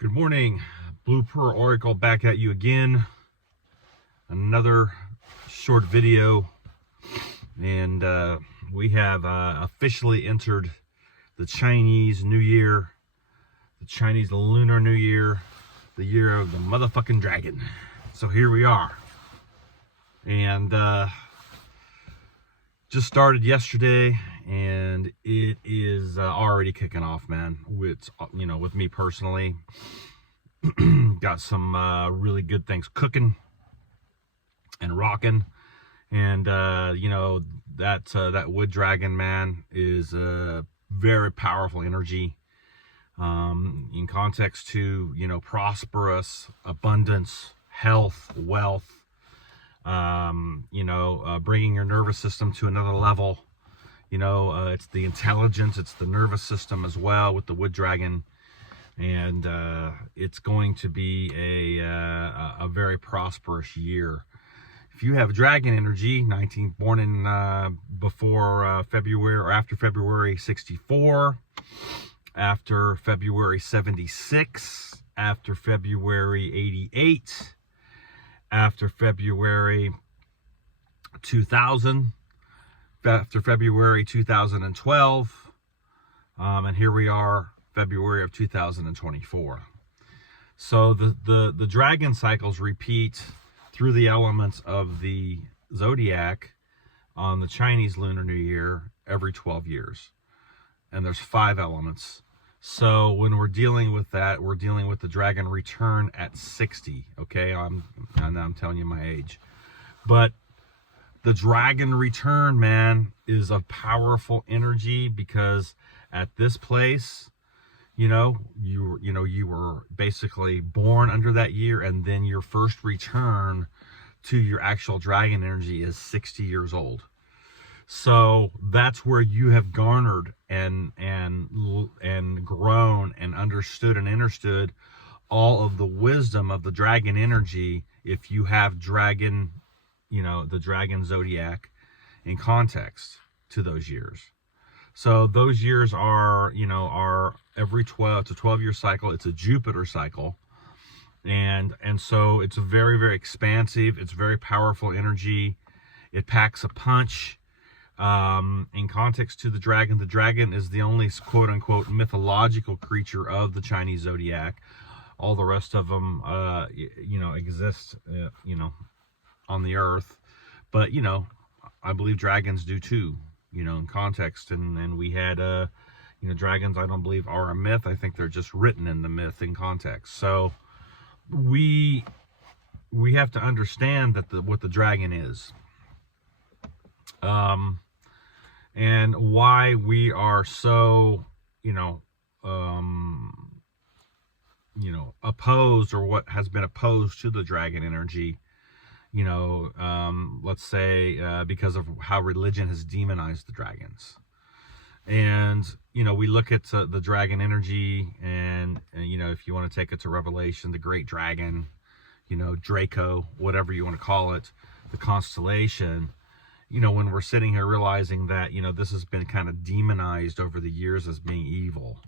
Good morning, Blue Pearl Oracle back at you again. Another short video, and we have officially entered the Chinese New Year, the Chinese Lunar New Year, the year of the motherfucking dragon. So here we are, and just started yesterday, and it is already kicking off, man. With with me personally, got some really good things cooking and rocking, and that wood dragon, man, is a very powerful energy. In context to prosperous abundance, health, wealth. Bringing your nervous system to another level. It's the intelligence, it's the nervous system as well with the wood dragon, and it's going to be a very prosperous year. If you have dragon energy, born in before February or after February 64, after February 76, after February 88, after February 2000, after February 2012, and here we are, February of 2024. So the dragon cycles repeat through the elements of the zodiac on the Chinese Lunar New Year every 12 years. And there's 5 elements. So when we're dealing with that, we're dealing with the dragon return at 60. Okay, I'm telling you my age, but the dragon return, man, is a powerful energy, because at this place, you were basically born under that year, and then your first return to your actual dragon energy is 60 years old. So that's where you have garnered and grown and understood and understood all of the wisdom of the dragon energy, if you have dragon, the dragon zodiac in context to those years. So those years are every 12 year cycle. It's a Jupiter cycle. And so it's a very, very expansive, it's very powerful energy. It packs a punch. In context to the dragon is the only quote unquote mythological creature of the Chinese zodiac. All the rest of them, exist, on the earth. But, I believe dragons do too, in context. And we had, dragons, I don't believe are a myth. I think they're just written in the myth in context. So we have to understand that what the dragon is. And why we are so, opposed, or what has been opposed to the dragon energy, let's say, because of how religion has demonized the dragons. And, we look at the dragon energy, and, if you want to take it to Revelation, the great dragon, Draco, whatever you want to call it, the constellation, when we're sitting here realizing that, this has been kind of demonized over the years as being evil.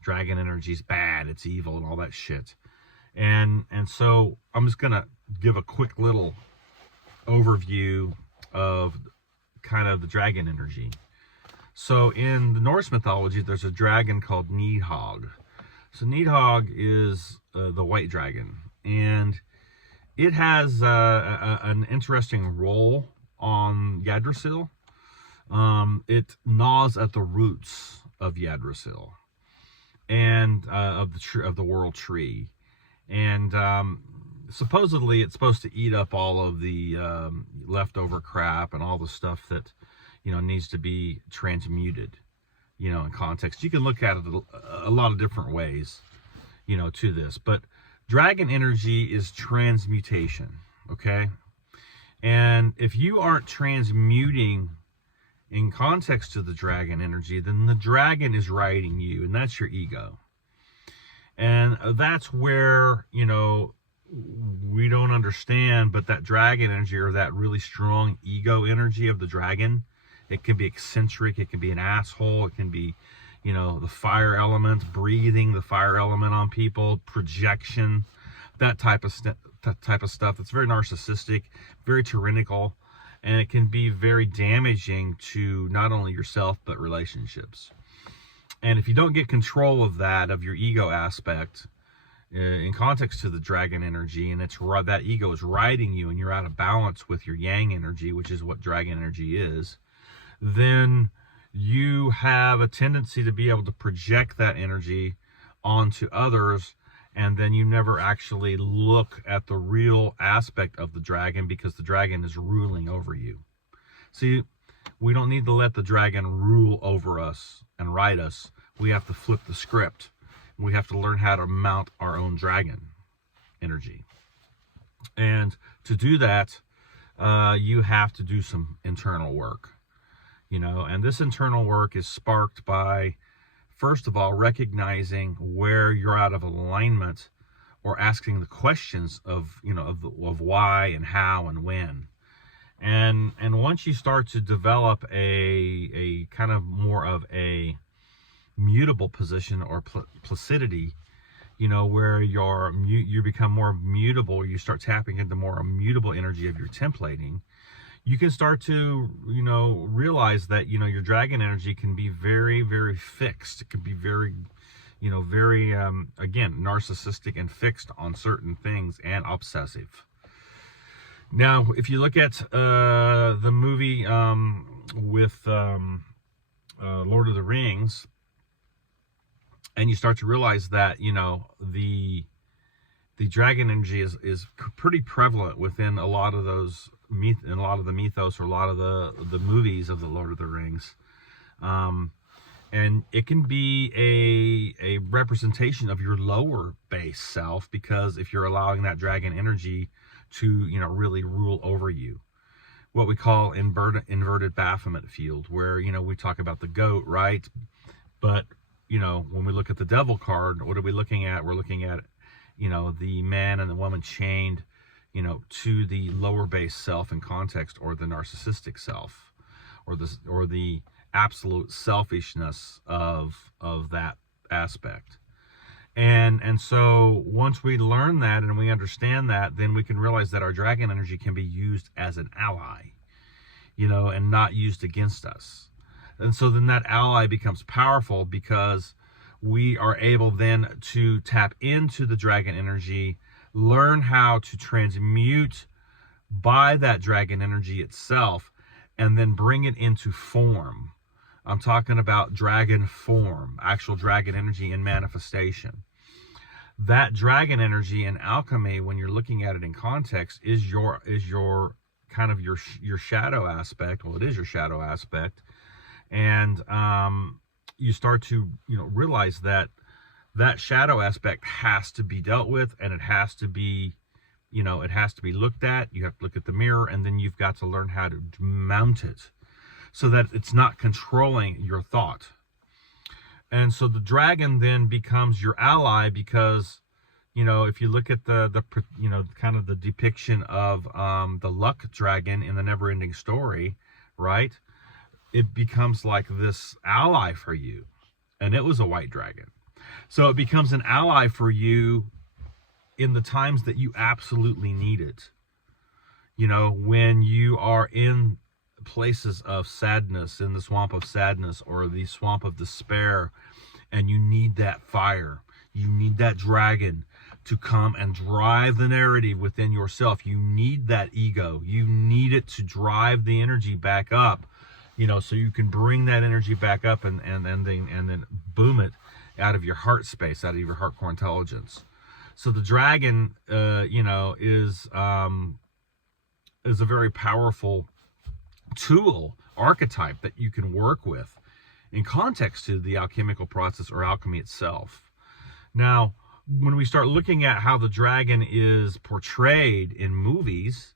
Dragon energy is bad, it's evil, and all that shit. And so I'm just going to give a quick little overview of kind of the dragon energy. So in the Norse mythology, there's a dragon called Nidhogg. So Nidhogg is the white dragon, and it has an interesting role on Yggdrasil. It gnaws at the roots of Yggdrasil and of the world tree, and supposedly it's supposed to eat up all of the leftover crap and all the stuff that needs to be transmuted. In context, you can look at it a lot of different ways, to this, but dragon energy is transmutation. Okay. And if you aren't transmuting in context to the dragon energy, then the dragon is riding you, and that's your ego. And that's where, we don't understand, but that dragon energy, or that really strong ego energy of the dragon, it can be eccentric, it can be an asshole, it can be, the fire element, breathing the fire element on people, projection, that type of stuff. It's very narcissistic, very tyrannical, and it can be very damaging to not only yourself but relationships. And if you don't get control of that, of your ego aspect, in context to the dragon energy, and that ego is riding you, and you're out of balance with your yang energy, which is what dragon energy is, then you have a tendency to be able to project that energy onto others, and then you never actually look at the real aspect of the dragon, because the dragon is ruling over you. See, we don't need to let the dragon rule over us and ride us. We have to flip the script. We have to learn how to mount our own dragon energy. And to do that, you have to do some internal work. And this internal work is sparked by, first of all, recognizing where you're out of alignment, or asking the questions of why and how and when. And once you start to develop a kind of more of a mutable position or placidity, where you become more mutable, you start tapping into more mutable energy of your templating, you can start to, realize that, your dragon energy can be very, very fixed. It can be very, very, again, narcissistic and fixed on certain things, and obsessive. Now, if you look at the movie with Lord of the Rings, and you start to realize that, the dragon energy is pretty prevalent within a lot of those in a lot of the mythos, or a lot of the movies of the Lord of the Rings, and it can be a representation of your lower base self, because if you're allowing that dragon energy to really rule over you, what we call inverted Baphomet field, where we talk about the goat, right? But when we look at the devil card, what are we looking at? We're looking at the man and the woman chained to the lower base self in context, or the narcissistic self, or the absolute selfishness of that aspect. And so once we learn that and we understand that, then we can realize that our dragon energy can be used as an ally, and not used against us. And so then that ally becomes powerful, because we are able then to tap into the dragon energy, learn how to transmute by that dragon energy itself, and then bring it into form. I'm talking about dragon form, actual dragon energy in manifestation. That dragon energy in alchemy, when you're looking at it in context, is your kind of your shadow aspect. Well, it is your shadow aspect. And you start to realize that shadow aspect has to be dealt with, and it has to be looked at. You have to look at the mirror, and then you've got to learn how to mount it so that it's not controlling your thought. And so the dragon then becomes your ally, because if you look at the kind of the depiction of the luck dragon in the Neverending Story, right? It becomes like this ally for you, and it was a white dragon. So it becomes an ally for you in the times that you absolutely need it. When you are in places of sadness, in the swamp of sadness, or the swamp of despair, and you need that fire, you need that dragon to come and drive the narrative within yourself. You need that ego. You need it to drive the energy back up, so you can bring that energy back up and then boom it out of your heart space, out of your heart core intelligence. So the dragon, is a very powerful tool, archetype that you can work with in context to the alchemical process, or alchemy itself. Now, when we start looking at how the dragon is portrayed in movies,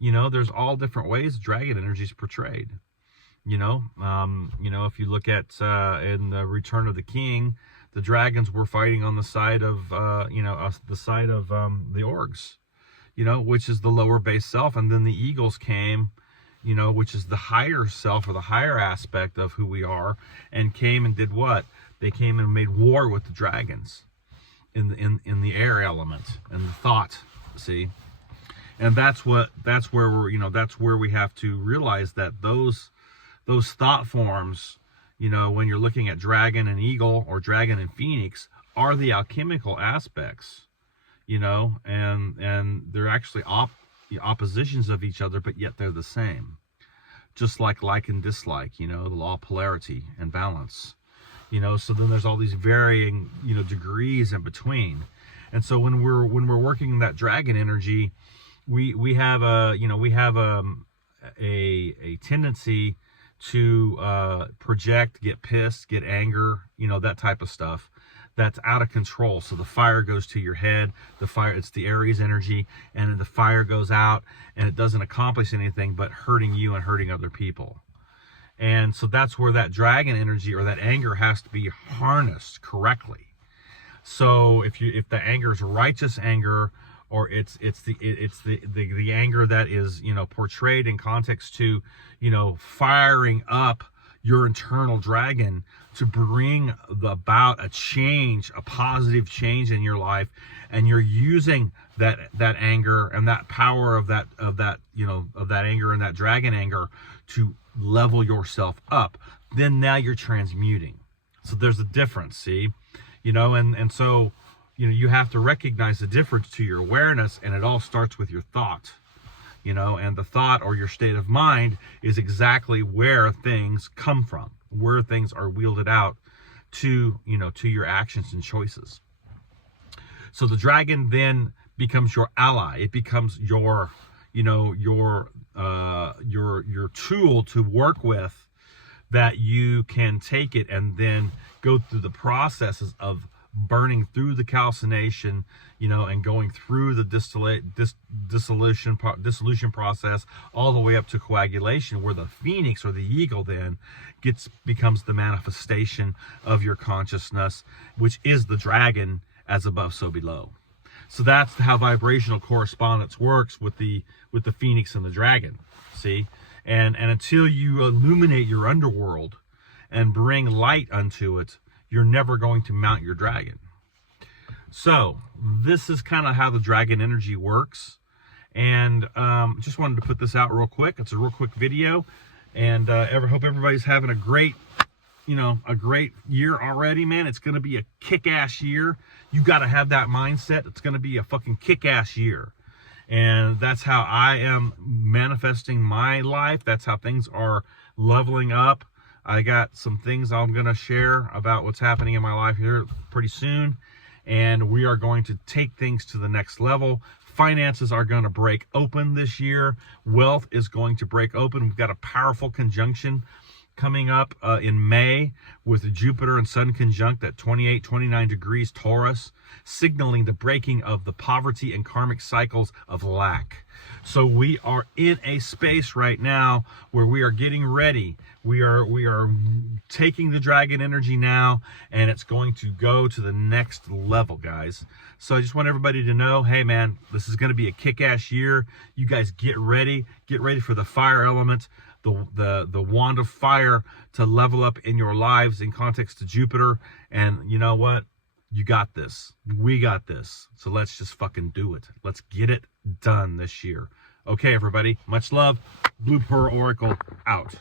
there's all different ways dragon energy is portrayed. If you look at in the Return of the King, the dragons were fighting on the side of the orcs, which is the lower base self, and then the eagles came, which is the higher self, or the higher aspect of who we are, and came and did what? They came and made war with the dragons in the air element and the thought, see? And that's where we're, that's where we have to realize that those thought forms, when you're looking at dragon and eagle or dragon and phoenix, are the alchemical aspects, and they're actually oppositions of each other, but yet they're the same. Just like and dislike, the law of polarity and balance, so then there's all these varying, degrees in between. And so when we're working that dragon energy, we have a tendency to project, get pissed, get anger, that type of stuff that's out of control. So the fire goes to your head, it's the Aries energy, and then the fire goes out and it doesn't accomplish anything but hurting you and hurting other people. And so that's where that dragon energy or that anger has to be harnessed correctly. So if the anger is righteous anger, or it's the anger that is, portrayed in context to, firing up your internal dragon to bring about a change, a positive change in your life, and you're using that anger and that power of that anger and that dragon anger to level yourself up, then now you're transmuting. So there's a difference, see, and so you have to recognize the difference to your awareness, and it all starts with your thought, and the thought or your state of mind is exactly where things come from, where things are wielded out to your actions and choices. So the dragon then becomes your ally. It becomes your tool to work with, that you can take it and then go through the processes of burning through the calcination, and going through the dissolution process all the way up to coagulation, where the phoenix or the eagle then becomes the manifestation of your consciousness, which is the dragon, as above so below. So that's how vibrational correspondence works with the phoenix and the dragon, see? And until you illuminate your underworld and bring light unto it, you're never going to mount your dragon. So this is kind of how the dragon energy works. And just wanted to put this out real quick. It's a real quick video. And hope everybody's having a great year already, man. It's going to be a kick-ass year. You got to have that mindset. It's going to be a fucking kick-ass year. And that's how I am manifesting my life. That's how things are leveling up. I got some things I'm going to share about what's happening in my life here pretty soon. And we are going to take things to the next level. Finances are going to break open this year. Wealth is going to break open. We've got a powerful conjunction coming up in May with Jupiter and Sun conjunct at 28-29 degrees Taurus, signaling the breaking of the poverty and karmic cycles of lack. So we are in a space right now where we are getting ready. We are taking the dragon energy now, and it's going to go to the next level, guys. So I just want everybody to know, hey man, this is going to be a kick-ass year. You guys get ready for the fire element, the wand of fire to level up in your lives in context to Jupiter. And you know what? You got this. We got this. So let's just fucking do it. Let's get it done this year. Okay, everybody. Much love. Blue Pearl Oracle out.